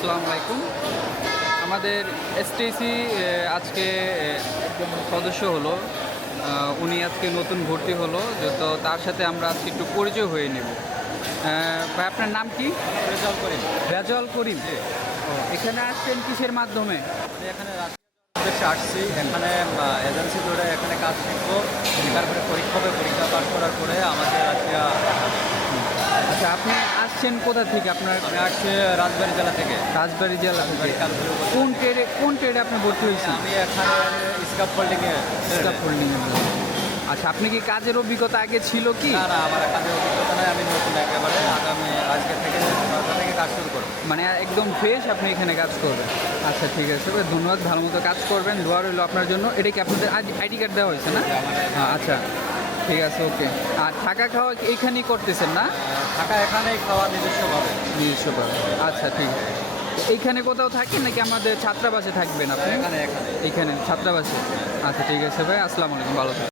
আসসালামু আলাইকুম। আমাদের এসটিসি আজকে একজন সদস্য হলো, উনি আজকে নতুন ভর্তি হলো, তো তার সাথে আমরা আজকে একটু পরিচয় হয়ে নেব। ভাই, আপনার নাম কি? রেজাল্ট করি। রেজাউল করিম। ও, এখানে আসছেন কিসের মাধ্যমে? আমি এখানে উদ্দেশ্যে আসছি। এখানে এজেন্সি ধরে এখানে কাজ শিখবো, শেখার পরে পরীক্ষা হবে, পরীক্ষা পাস করার পরে আমাকে রাশিয়া। আচ্ছা, আপনি আসছেন কোথা থেকে? আপনার আমি আসছি রাজবাড়ী জেলা থেকে। রাজবাড়ী জেলা থেকে। কালপুরে বলতে। কোন ট্রেডে আপনি ভর্তি হয়েছেন? আমি এখানে স্কাপ হোল্ডিংয়ে। আচ্ছা, আপনি কি কাজের অভিজ্ঞতা আগে ছিল কি? না না, আমার কাজের অভিজ্ঞতা নাই, আমি নতুন একেবারে। আগামী আজকে থেকে কাজ শুরু করবো। মানে একদম ফ্রেশ আপনি এখানে কাজ করবেন। আচ্ছা, ঠিক আছে ভাই, ধন্যবাদ। ভালো মতো কাজ করবেন, দোয়া রইল আপনার জন্য। এটা কি আপনাদের আইডি কার্ড দেওয়া হয়েছে না? হ্যাঁ, আচ্ছা, ঠিক আছে, ওকে। আর থাকা খাওয়া এইখানেই করতেছেন না? থাকা এখানেই, খাওয়া নিজস্বভাবে। নিজস্বভাবে। আচ্ছা, ঠিক আছে। এইখানে কোথাও থাকেন নাকি আমাদের ছাত্রাবাসে থাকবেন আপনি? এখানে এইখানে ছাত্রাবাসে। আচ্ছা, ঠিক আছে ভাই, আসসালামু আলাইকুম, ভালো থাকবেন।